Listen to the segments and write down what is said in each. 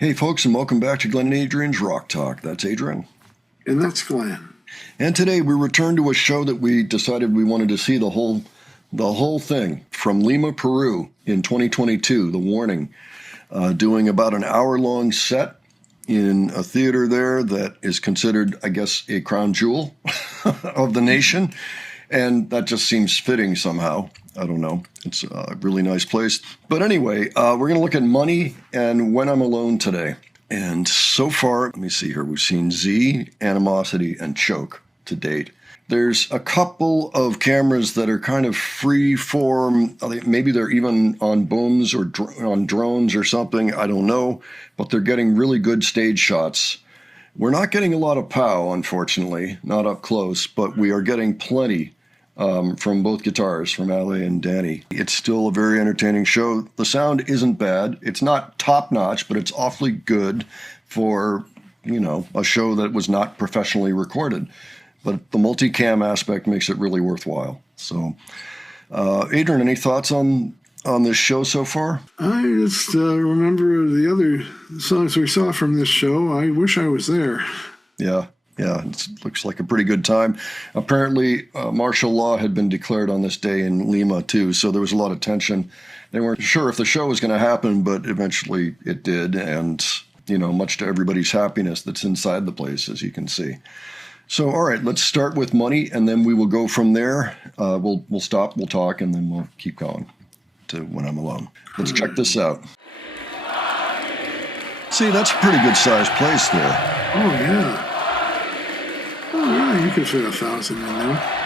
Hey folks, and welcome back to Glenn and Adrian's Rock Talk. That's Adrian. And that's Glenn. And today we return to a show that we decided we wanted to see the whole thing from Lima, Peru in 2022, The Warning, doing about an hour-long set in a theater there that is considered, I guess, a crown jewel of the nation. And that just seems fitting somehow. I don't know. It's a really nice place. But anyway, we're going to look at Money and When I'm Alone today. And so far, let me see here, we've seen Z, Animosity, and Choke to date. There's a couple of cameras that are kind of free form. Maybe they're even on booms or on drones or something. I don't know. But they're getting really good stage shots. We're not getting a lot of POW, unfortunately, not up close, but we are getting plenty from both guitars, from Ale and Danny. It's still a very entertaining show. The sound isn't bad. It's not top-notch, but it's awfully good for, a show that was not professionally recorded. But the multicam aspect makes it really worthwhile. So, Adrian, any thoughts on this show so far? I just remember the other songs we saw from this show. I wish I was there. Yeah, it looks like a pretty good time. Apparently, martial law had been declared on this day in Lima, too, so there was a lot of tension. They weren't sure if the show was going to happen, but eventually it did, and, much to everybody's happiness that's inside the place, as you can see. So, all right, let's start with Money, and then we will go from there. We'll stop, we'll talk, and then we'll keep going to When I'm Alone. Let's check this out. See, that's a pretty good-sized place there. Oh, yeah. Oh, yeah, you could fit 1,000 in there.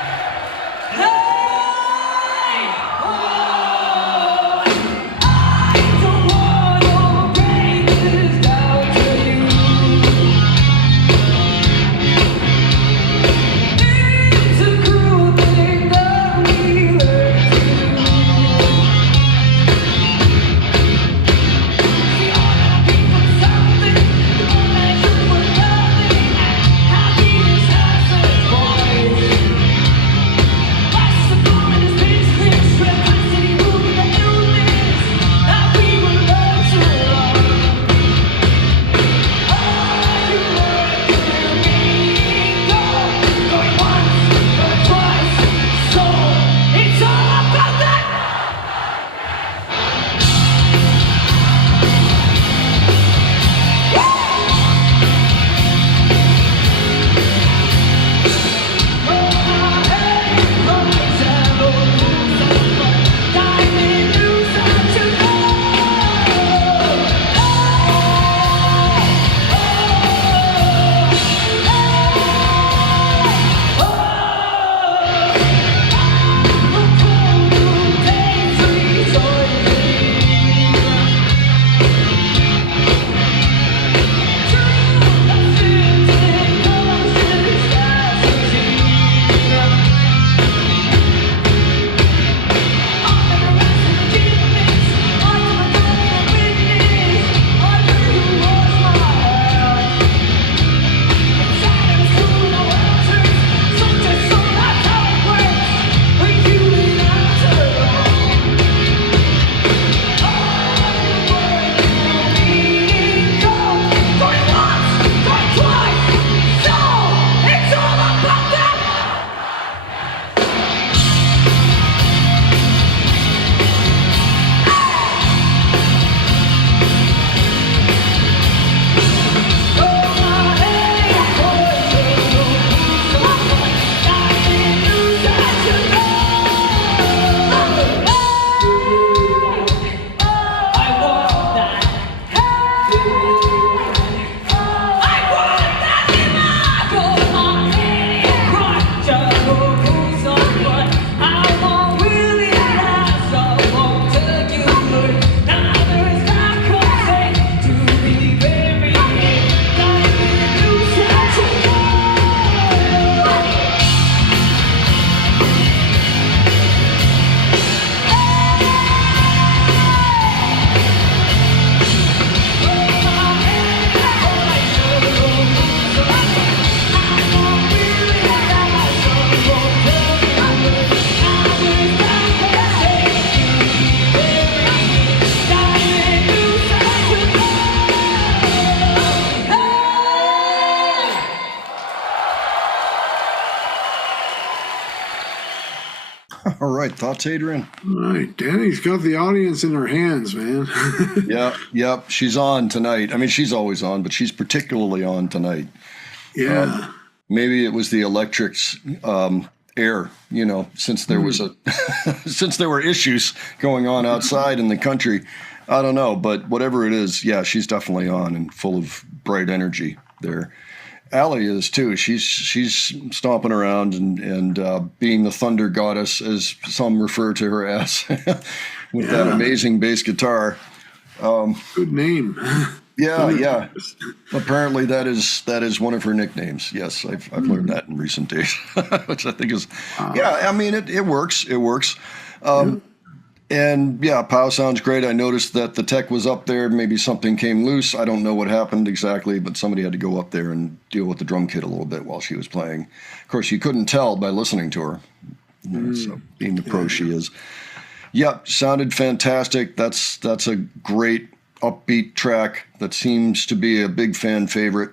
All right, thoughts, Adrian? All right, Danny's got the audience in her hands, man. Yep. She's on tonight. I mean, she's always on, but she's particularly on tonight. Yeah. Maybe it was the electrics air, since there was since there were issues going on outside in the country. I don't know, but whatever it is, yeah, she's definitely on and full of bright energy there. Allie is too. She's stomping around and being the thunder goddess, as some refer to her as, with that amazing bass guitar. Good name. Yeah. Apparently that is one of her nicknames. Yes, I've learned that in recent days, which I think is, I mean, it works. It works. And yeah, POW sounds great. I noticed that the tech was up there. Maybe something came loose. I don't know what happened exactly, but somebody had to go up there and deal with the drum kit a little bit while she was playing. Of course, you couldn't tell by listening to her. So being the pro she is. Yep, sounded fantastic. That's a great upbeat track that seems to be a big fan favorite.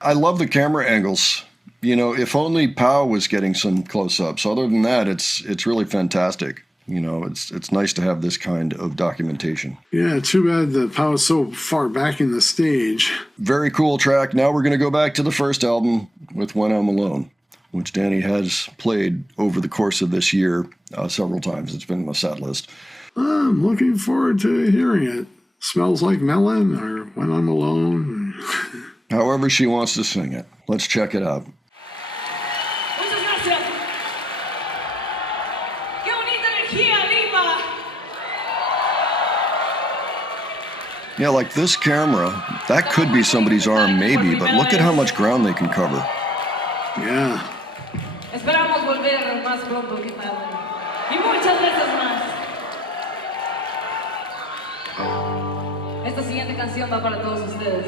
I love the camera angles. If only POW was getting some close-ups. Other than that, it's really fantastic. It's nice to have this kind of documentation. Yeah, too bad the POW is so far back in the stage. Very cool track. Now we're going to go back to the first album with When I'm Alone, which Danny has played over the course of this year several times. It's been on the set list. I'm looking forward to hearing it. Smells Like Melon or When I'm Alone. However she wants to sing it. Let's check it out. Yeah, like this camera, that could be somebody's arm maybe, but look at how much ground they can cover. Yeah. Esperamos volver más pronto que tarde. Y muchas veces más. Esta siguiente canción va para todos ustedes.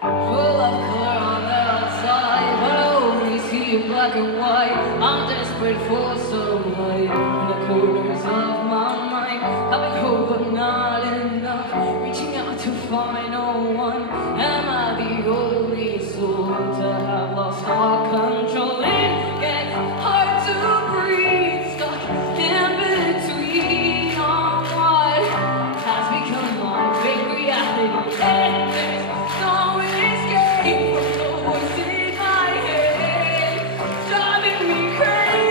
Full of color on the outside, but I only see in black and white. I'm desperate for some light in the corners of my mind. Having hope but not enough, reaching out to find no one. Am I the only soul to have lost all control? It gets hard to breathe, stuck in between on what has become my fake reality. And there's no escape from the voice in my head, driving me crazy.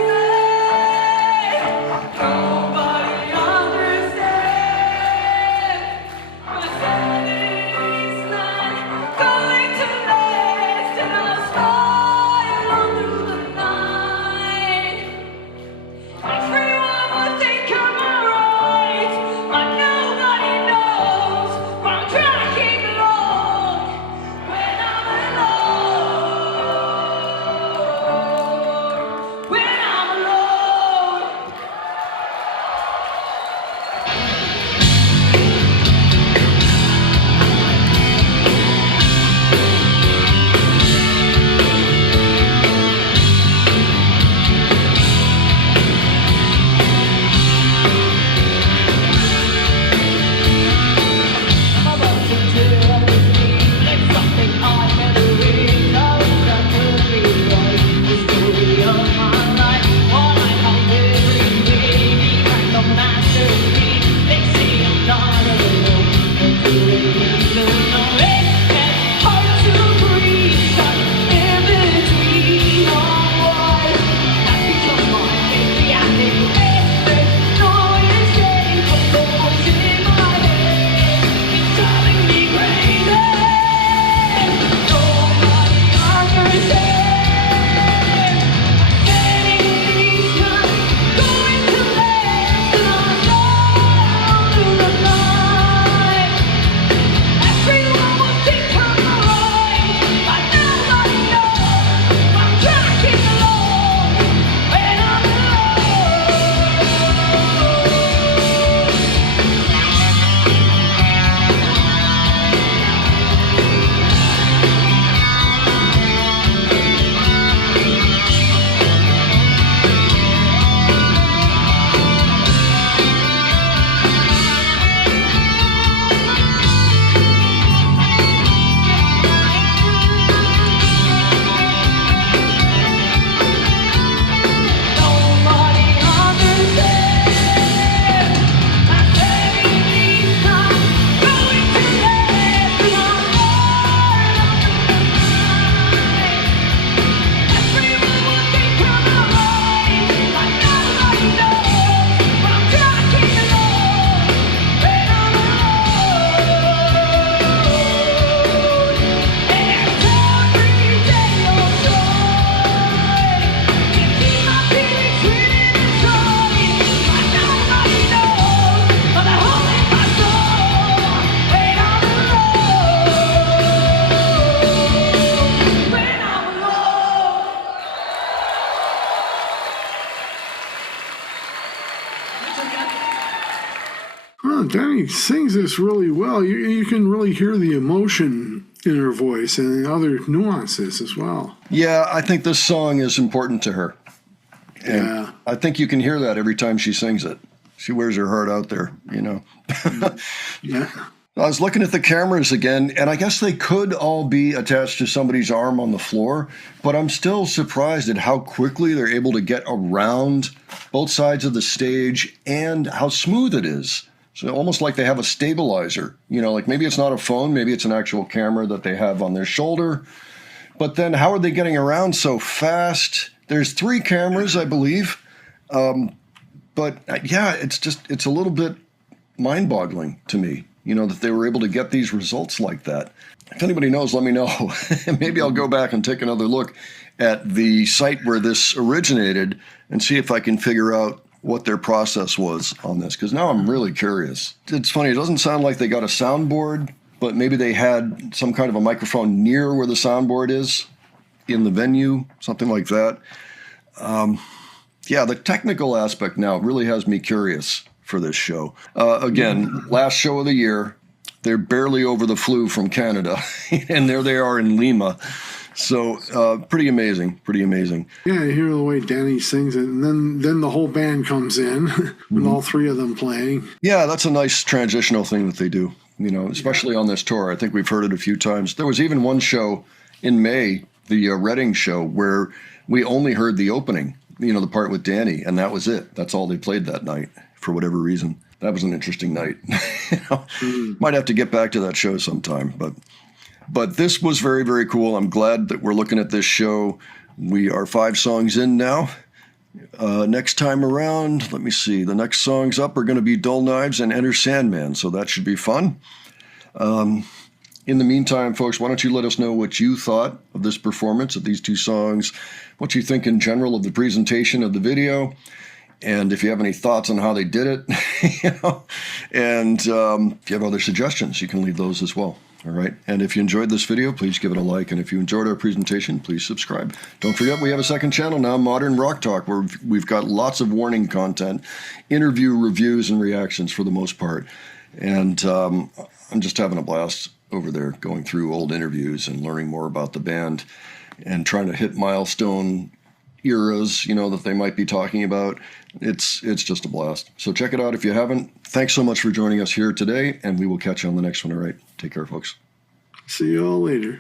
Oh, Danny sings this really well. You can really hear the emotion in her voice and other nuances as well. Yeah, I think this song is important to her. And Yeah. I think you can hear that every time she sings it. She wears her heart out there, you know. Yeah. I was looking at the cameras again, and I guess they could all be attached to somebody's arm on the floor, but I'm still surprised at how quickly they're able to get around both sides of the stage and how smooth it is. So almost like they have a stabilizer, you know, like maybe it's not a phone, maybe it's an actual camera that they have on their shoulder. But then how are they getting around so fast? There's 3 cameras, I believe. But yeah, it's a little bit mind-boggling to me, you know, that they were able to get these results like that. If anybody knows, let me know. Maybe I'll go back and take another look at the site where this originated and see if I can figure out what their process was on this, because now I'm really curious. It's funny, it doesn't sound like they got a soundboard, but maybe they had some kind of a microphone near where the soundboard is in the venue, something like that. Yeah, the technical aspect now really has me curious for this show. Again, last show of the year. They're barely over the flu from Canada, and there they are in Lima. So pretty amazing, pretty amazing. Yeah, you hear the way Danny sings it, and then the whole band comes in with all 3 of them playing. Yeah, that's a nice transitional thing that they do, you know, especially on this tour. I think we've heard it a few times. There was even one show in May, the Reading show, where we only heard the opening, you know, the part with Danny, and that was it. That's all they played that night for whatever reason. That was an interesting night. You know, might have to get back to that show sometime, but this was very, very cool. I'm glad that we're looking at this show. We are 5 songs in now. Next time around, let me see. The next songs up are going to be Dull Knives and Enter Sandman, so that should be fun. In the meantime, folks, why don't you let us know what you thought of this performance, of these 2 songs, what you think in general of the presentation of the video, and if you have any thoughts on how they did it, you know, and if you have other suggestions, you can leave those as well. All right. And if you enjoyed this video, please give it a like. And if you enjoyed our presentation, please subscribe. Don't forget, we have a second channel now, Modern Rock Talk, where we've got lots of warning content, interview reviews and reactions for the most part. And I'm just having a blast over there going through old interviews and learning more about the band and trying to hit milestone eras, you know, that they might be talking about. It's just a blast. So check it out if you haven't. Thanks so much for joining us here today, and we will catch you on the next one. All right. Take care, folks. See you all later.